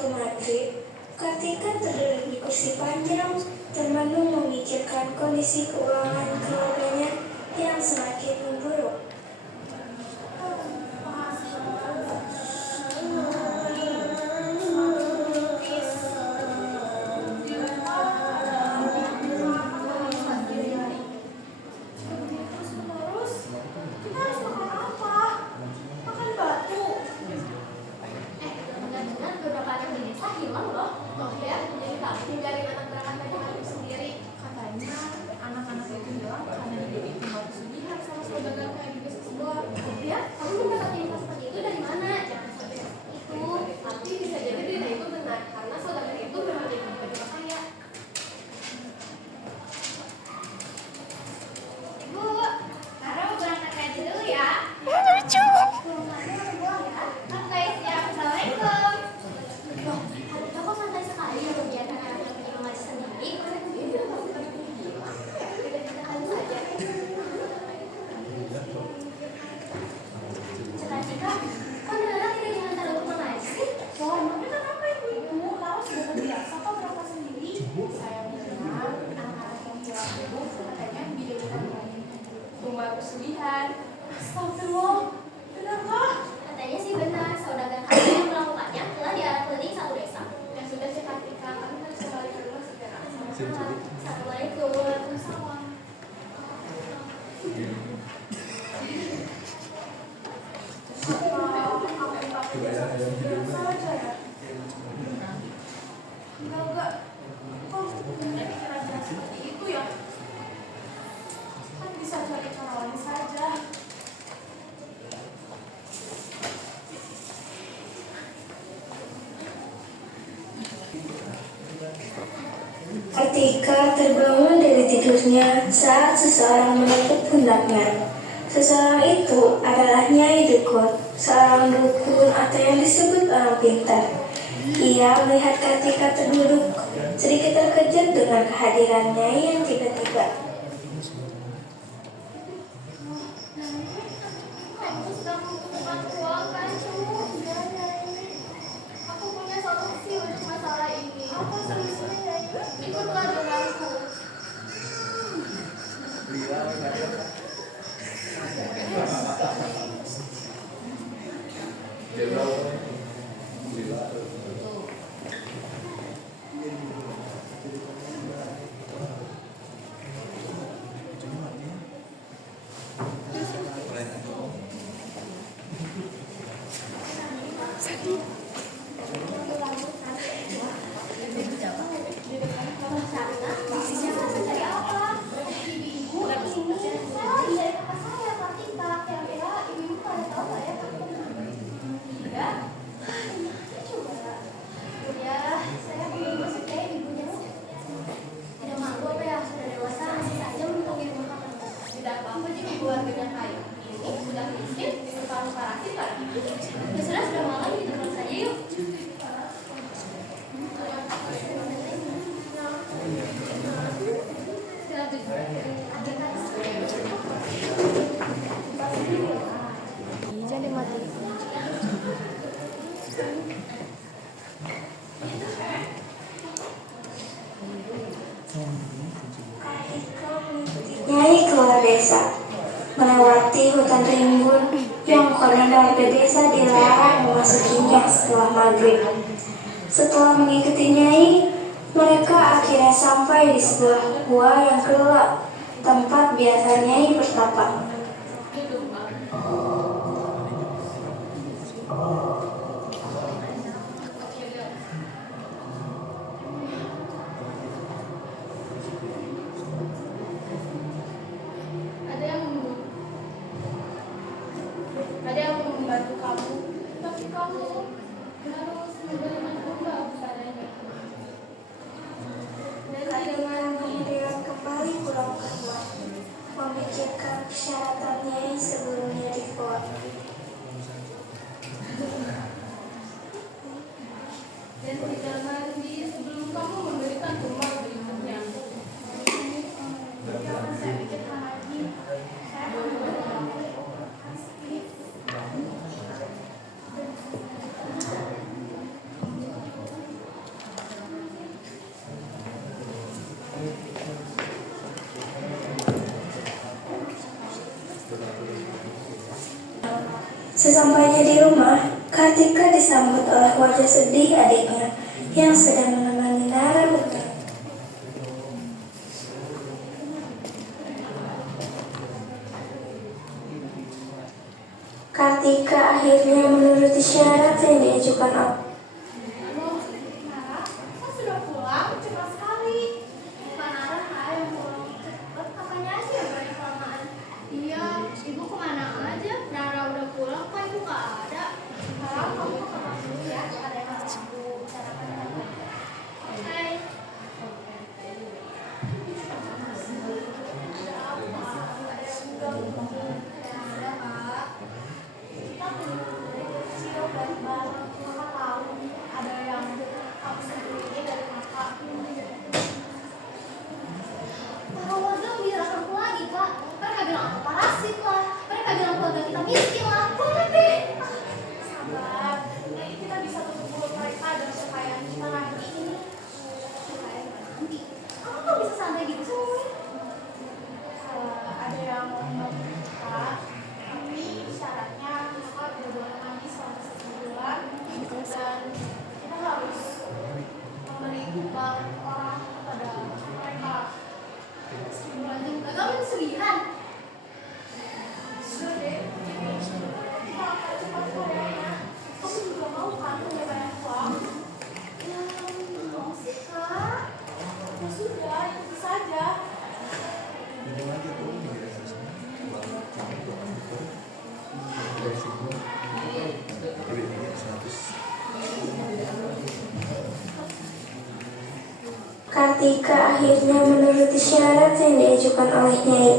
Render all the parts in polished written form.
waktu maghrib, ketika terduduk di kursi panjang, termenung memikirkan kondisi keuangan keluarganya yang semakin memburuk. Astagfirullah, benarkah? Katanya sih benar, saudagar kami yang melakukannya telah diarah keliling satu desa. Dan sudah seketika kami harus kembali ke rumah segera. Assalamualaikum. Waalaikumsalam. Enggak. Kok punya pikiran jahat seperti itu ya? Kan bisa cari cara lain saja. Ketika terbangun dari tidurnya saat seseorang menepuk pundaknya. Seseorang itu adalah Nyai Dukun, seorang dukun atau yang disebut orang pintar. Ia melihat Kartika terduduk, sedikit terkejut dengan kehadiran Nyai yang tiba-tiba. Kamu sedang membutuhkan uang kan, Cu? Aku punya solusi untuk masalah ini. Apa solusinya, Nyai? Ikutlah denganku. Nyai keluar desa, melewati hutan rimbun yang konon warga desa dilarang memasukinya setelah maghrib. Setelah mengikuti Nyai, mereka akhirnya sampai di sebuah gua yang gelap, tempat biasa Nyai bertapa. Ada yang membantu kamu, tapi kamu harus memberikan kembali padanya. Dan dengan kemudian kembali pulang ke rumah, memikirkan persyaratan Nyai sebelumnya dibuat. Dan tidak mandi sebelum kamu memberikan rumah berikutnya. Jangan saya pikirkan lagi. Saya akan membantu kamu. Sesampainya di rumah, Kartika disambut oleh wajah sedih adiknya yang sedang menemani Nara betul. Kartika akhirnya menuruti syarat yang diajukan Om. Halo, Nara, kok sudah pulang? Cepat sekali. Bukan Nara, Kak, yang pulang cepat. Kakaknya aja yang banyak kelamaan. Iya, ibu kemana aja? Nara udah pulang, kok ibu gak ada? Sekarang kamu ke kamar dulu ya. Ada yang harus aku bicarakan dengan kamu. Oke. Ada apa? Ada yang ganggu? Ada, Kak. Kita dari kecil bareng-bareng. Kakak tahu ada yang aku sembunyiin dari kakak. Para warga menyerahkan aku lagi, Kak. Mereka bilang aku parasit lah. Mereka bilang keluarga kita miskin lah. Banget deh. Sabar. Nanti kita bisa tutup mulut mereka dan supaya kita nanti ini. Supaya nanti. Kamu kok bisa santai gitu sih? Ada yang mau membantu kita. Tapi syaratnya kakak udah boleh mandi selama 1 bulan. Dan kita harus memberi upah orang kepada mereka. 1 bulan juga. Kamu kesulitan? Sudah deh. Kita akan cepat bayarnya. Kamu juga mau kan punya banyak uang? Ya, mau sih, Kak. Ya sudah, ikuti saja. Kartika akhirnya menuruti syarat yang diajukan oleh Nyai.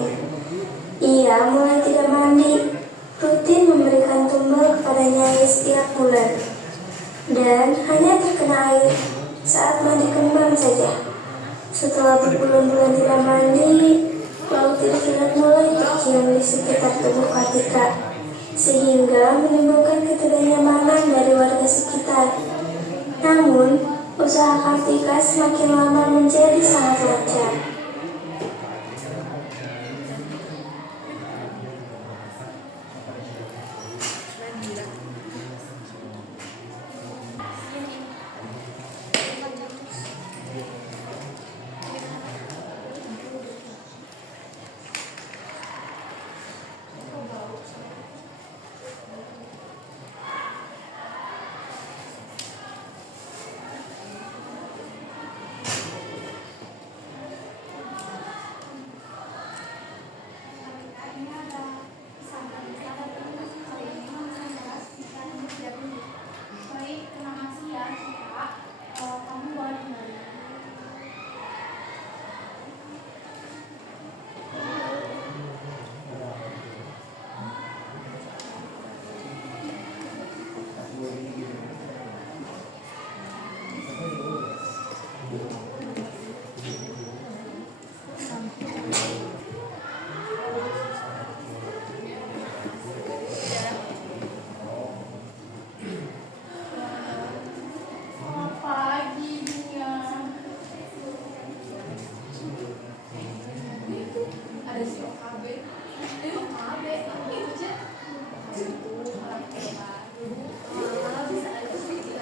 Ia mulai tidak mandi, rutin memberikan tumbal kepada Nyai setiap bulan, dan hanya terkena air saat mandi kembang saja. Setelah berbulan-bulan tidak mandi, bau tidak mulai tercium di sekitar tubuh Kartika, sehingga menimbulkan ketidaknyamanan dari warga sekitar. Namun, usaha Kartika semakin lama menjadi sangat lancar. Baik, terima kasih ya, Kak. Kamu boleh kembali. Selamat pagi, Nia. Itu ada si OKB. OKB, apa itu, Cek? Itu orang baru. Bisa ada sedikit.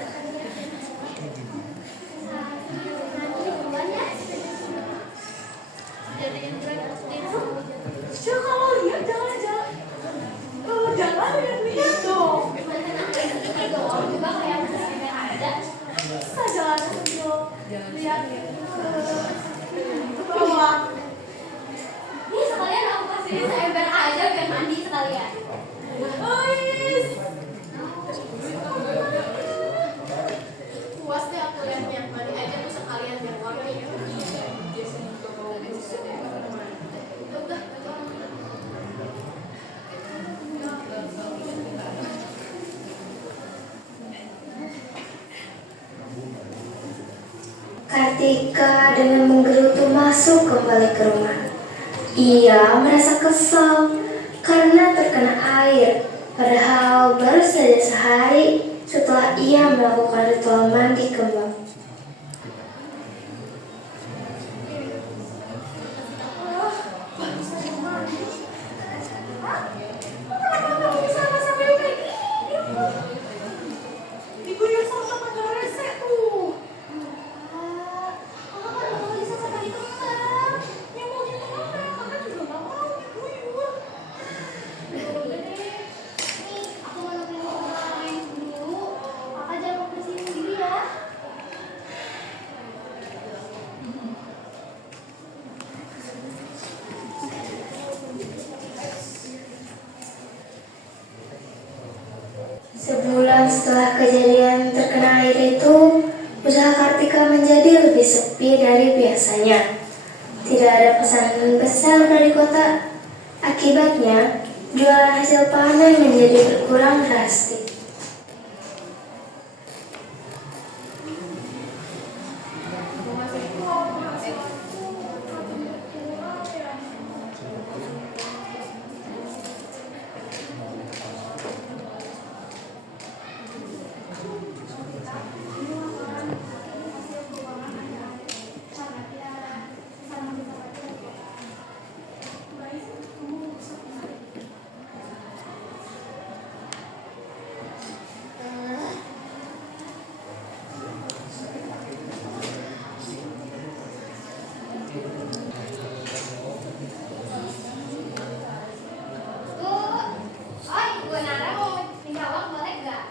Coba kalau lihat jangan-jangan. Kalau jangan lihat dong. Juga kayak ada. Bisa jalan dong. Lihat ke bawah. Ini sekalian aku kasih ember aja biar mandi sekalian. Ois. Puas deh aku liatnya. Mandi aja tuh sekalian biar wangi. Udah. Kartika dengan menggerutu masuk kembali ke rumah. Ia merasa kesal karena terkena air, padahal baru saja sehari setelah ia melakukan ritual mandi kembang. Kenapa kamu bisa sampai kayak gini? setelah kejadian terkena air itu, usaha Kartika menjadi lebih sepi dari biasanya. Tidak ada pesanan besar dari kota. Akibatnya, jualan hasil panen menjadi berkurang drastis. Bu Nara mau minta uang boleh nggak?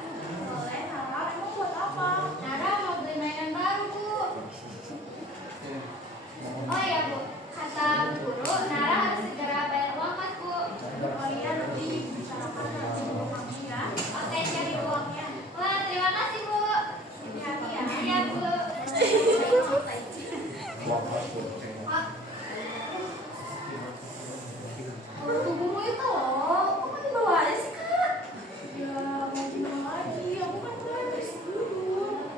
Boleh, Nara. Emang buat apa? Nara mau beli mainan baru, Bu. Oh iya, Bu. Kata guru, Nara harus segera bayar uang kan, Bu? Oh iya, nanti bicarakan dengan uangnya ya. Oke, cari uangnya. Wah, terima kasih, Bu. Hati-hati ya. Iya, Bu. Tubuhmu itu loh, kok makin bawa aja sih, Kak? Ya, mau gimana lagi, aku kan belajar dulu.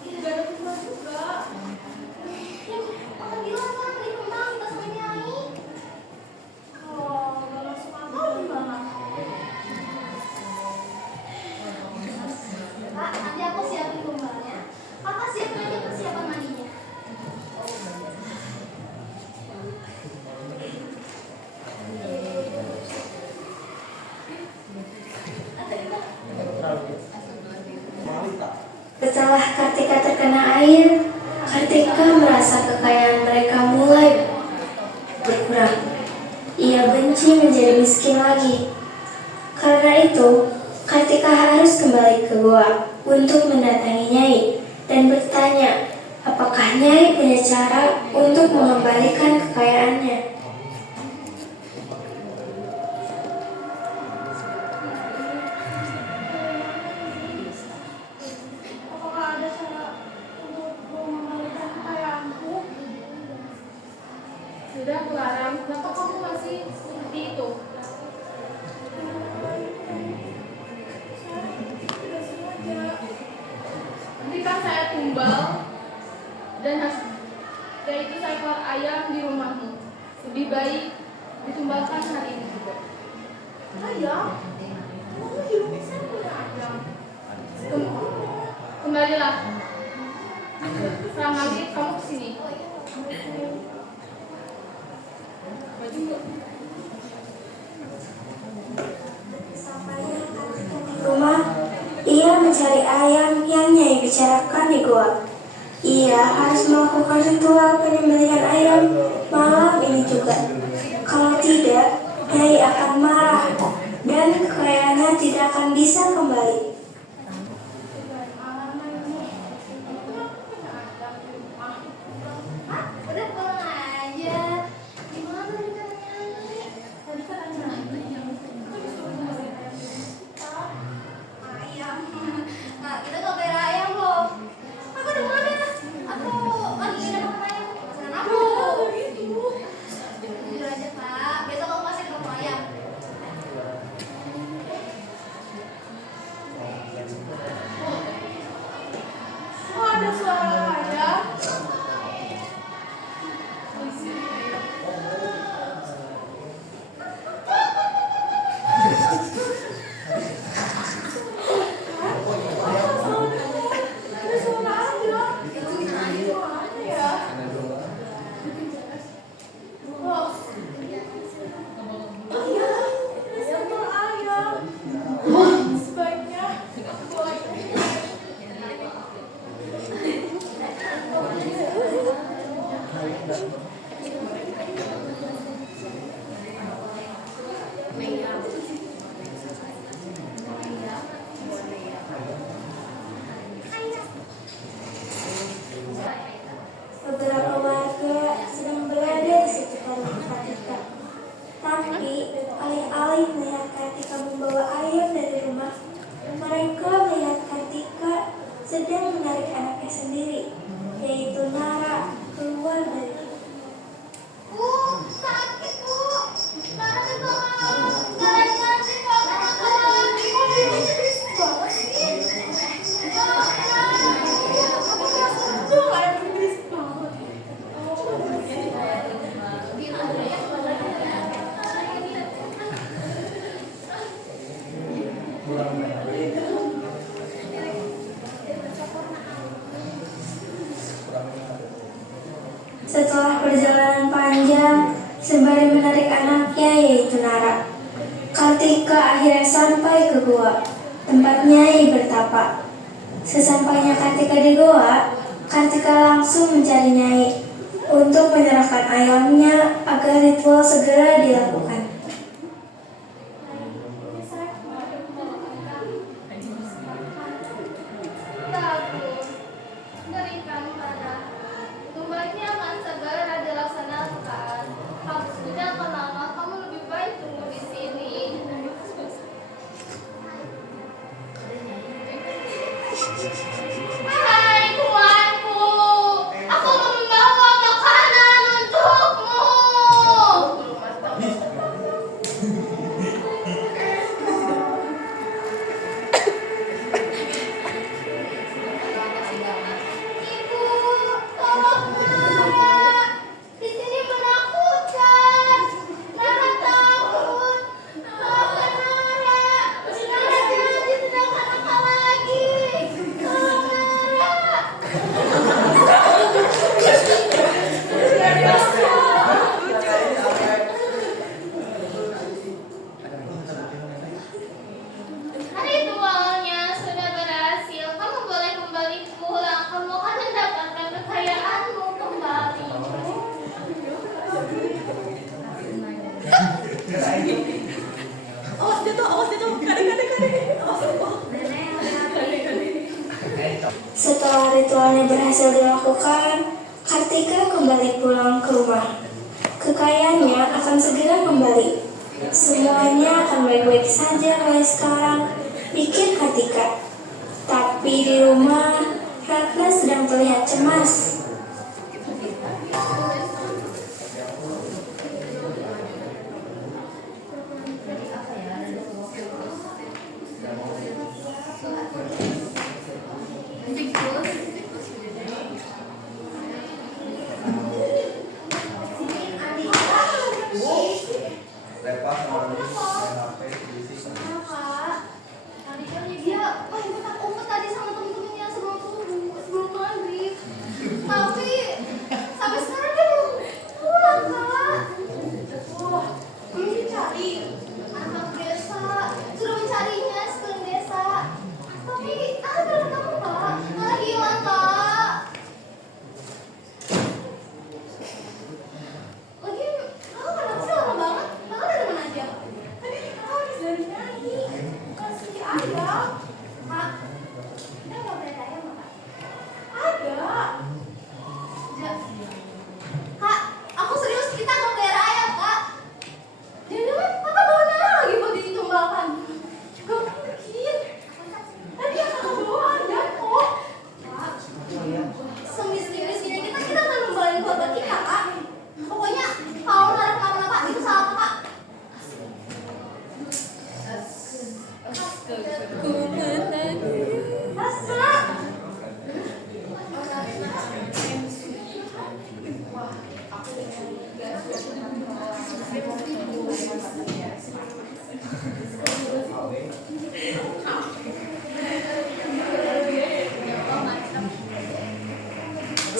Gak ada tujuan juga. Ya, aku bilang kan, beli kembang kita sama Nyai. Kalau gak masuk akal gimana? Kak, nanti aku siapin kembangnya. Kakak siapin aja persiapan mandinya. Setelah Kartika terkena air, Kartika merasa kekayaan mereka mulai berkurang. Ia benci menjadi miskin lagi. Karena itu, Kartika harus kembali ke gua untuk mendatangi Nyai dan bertanya apakah Nyai punya cara untuk mengembalikan kekayaannya. Apakah ada cara untuk mengembalikan kekayaanku? Sudah aku larang, kenapa kamu masih seperti itu? Tidak sengaja. Nanti kan saya tumbal dan yaitu seekor ayam di rumahmu. Lebih baik ditumbalkan hari ini juga. Ayam? Kamu di rumah saya punya ayam. Kembalilah. Setelah maghrib kamu kesini. Baju nggak? Sampainya Kartika di rumah, ia mencari ayam yang Nyai bicarakan di gua. Ia harus melakukan ritual penyembelihan ayam malam ini juga. Kalau tidak, Nyai akan marah dan kekayaannya tidak akan bisa kembali. Udah pulang aja. Gimana rencananya? Tadi kan ada ayam. Kita disuruh kembali ayam. Nah, kita gak bayar ayam loh. Aku udah mana? Aku lagi ada makan ayam. Pesanan aku. Jujur aja, Kak. Besok aku kasih ke kamu ayam. Kok ada suara ayam? Beberapa warga sedang berada di sekitar Kartika. Tapi alih-alih melihat Kartika membawa ayam dari rumah, mereka melihat Setelah perjalanan panjang, sembari menarik anaknya yaitu Nara, Kartika akhirnya sampai ke gua, tempat Nyai bertapa. Sesampainya Kartika di gua, Kartika langsung mencari Nyai untuk menyerahkan ayamnya agar ritual segera dilakukan. Bagus, berikan pada tumbanya akan segera dilaksanakan. Kalau sudah akan lama, kamu lebih baik tunggu di sini. Hai tuanku, aku mau membawa makanan untukmu. Ibu, tolong Nara. Di sini menakutkan. Nara takut. Maafkan Nara. Nara janji sedang nakal lagi. Tolong Nara. Ritualnya sudah berhasil. Kamu boleh kembali pulang. Kamu akan mendapatkan kekayaanmu kembali. Awas dia tuh, kade. Setelah ritualnya berhasil dilakukan, Kartika kembali pulang ke rumah. Kekayaannya akan segera kembali. Semuanya akan baik-baik saja mulai sekarang, pikir Kartika. Tapi di rumah, Ratna sedang terlihat cemas. Lepas mau main HP di sini. Kenapa? Tadi kan dia umpet tadi sama temen-temennya sebelum maghrib. Tapi sampai sekarang dia belum pulang, Kak. Wah, belum dicari. Anak desa sudah mencarinya sekeliling desa. Tapi ada kamu, Kak. Nggak hilang, Kak. Lagian, kamu kenapa sih lama banget? Kakak dari mana aja? Tadi kakak habis dari Nyai. Kasih ayam. Kak, kita nggak boleh ada ayam, Kak? Ada. Kak, aku serius, kita nggak boleh ada ayam, Kak. Jangan-jangan kakak bawa Nara lagi buat ditumbalkan. Gak mungkin. Tadi yang kakak bawa ada kok. Kak, semiskin-miskinnya kita akan numbalin keluarga kita, Kak. Pokoknya kalau Nara kenapa-napa itu salah kakak. Rasa.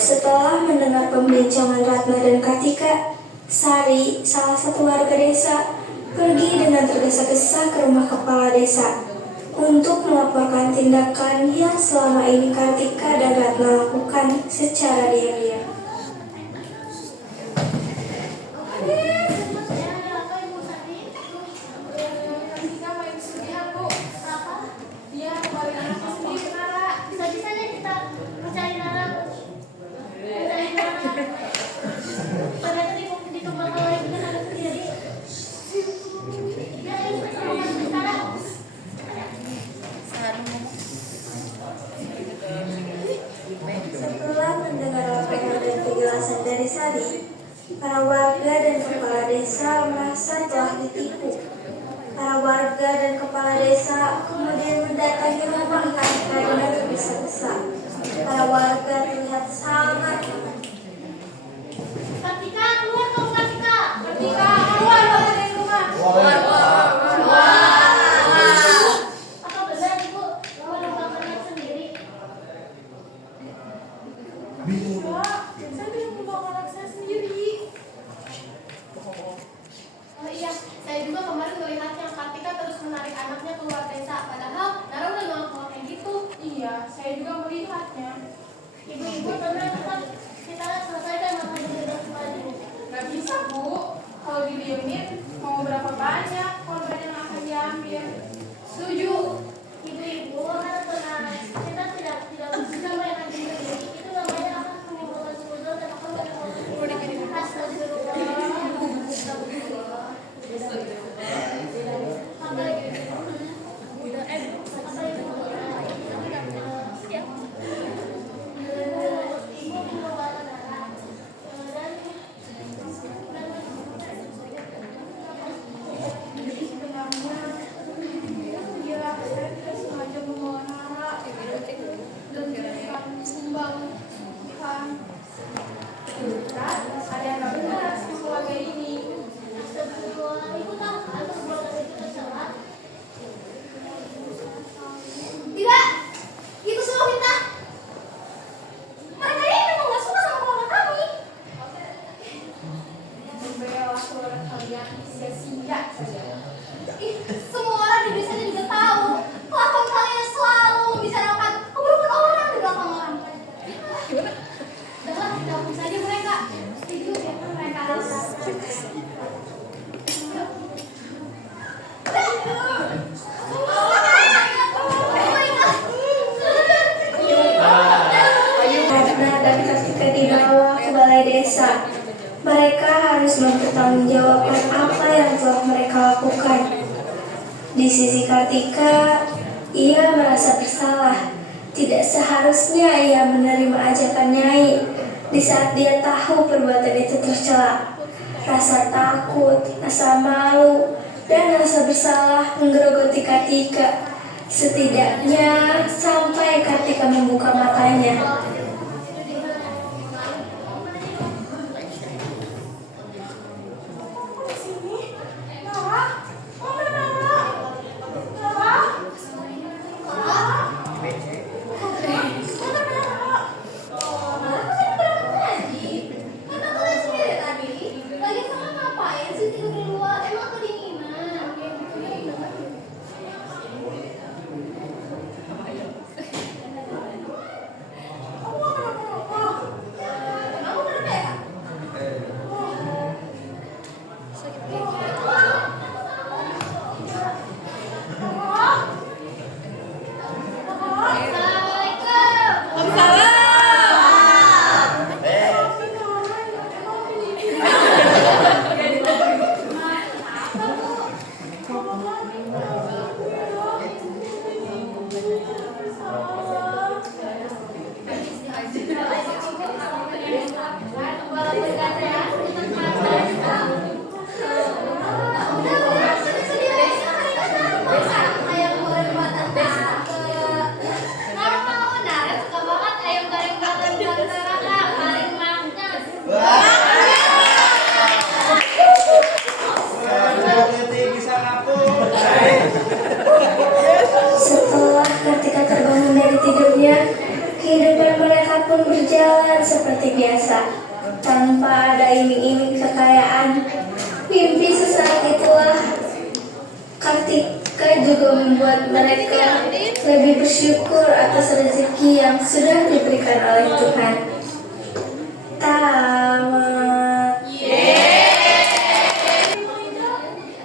Setelah mendengar pembincangan Ratna dan Kartika, Sari, salah satu warga desa, pergi dengan tergesa-gesa ke rumah kepala desa untuk melaporkan tindakan yang selama ini Kartika dan Ratna lakukan secara diam-diam. Dia kembali anaknya sendiri ke Nara. Bisa-bisanya kita mencari Nara. Mencari Nara. Ternyata dikembangkan lagi dengan anak sendiri. Ya, ini sekarang. Setelah mendengar laporan dan penjelasan dari Sari, para warga dan kepala desa merasa telah ditipu. Para warga dan kepala desa kemudian mendatangi rumah Kartika dengan tergesa-gesa. Para warga terlihat sangat Kartika, keluar kamu Kartika. Ketika keluar dari rumah. Apa benar ibu mengembangkan anak sendiri? Enggak, saya tidak membawa anak saya sendiri. bisa, Bu. Kalau didiemin, mau berapa banyak korban yang akan diambil? Setuju. Ibu-ibu kan pernah kita tidak bisa mainkan sendiri. Itu namanya akan menimbulkan sumber dan akan menimbulkan ada yang nggak benar sama keluarga ini. Ibu tahu kan perbuatan itu tercela? Tidak, itu semua fitnah. Mereka ini memang nggak suka sama keluarga kami. Membela keluarga kalian sia-sia saja. Semua orang di desa ini juga tahu kelakuan kalian selalu membicarakan keburukan orang di belakang orang. Udah, gabung saja mereka. Setuju ya, mereka harus. Ratna dan Kartika dibawa ke balai desa. Mereka harus mempertanggungjawabkan apa yang telah mereka lakukan. Di sisi Kartika, ia merasa bersalah. Tidak seharusnya ia menerima ajakan Nyai. Di saat dia tahu perbuatan itu tercela, rasa takut, rasa malu, dan rasa bersalah menggerogoti Kartika. Setidaknya sampai Kartika membuka matanya. Setelah Kartika terbangun dari tidurnya, kehidupan mereka pun berjalan seperti biasa, tanpa ada iming-iming kekayaan. Mimpi sesaat itulah Kartika juga membuat mereka lebih bersyukur atas rezeki yang sudah diberikan oleh Tuhan. Tamat.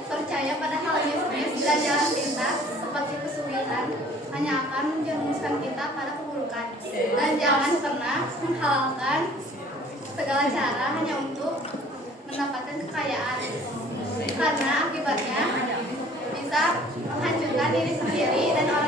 Percaya pada hal Yesus dan jalan pintas seperti kesulitan hanya akan menjerumuskan kita pada keburukan, dan jangan pernah menghalalkan segala cara hanya untuk mendapatkan kekayaan, karena akibatnya bisa menghancurkan diri sendiri dan orang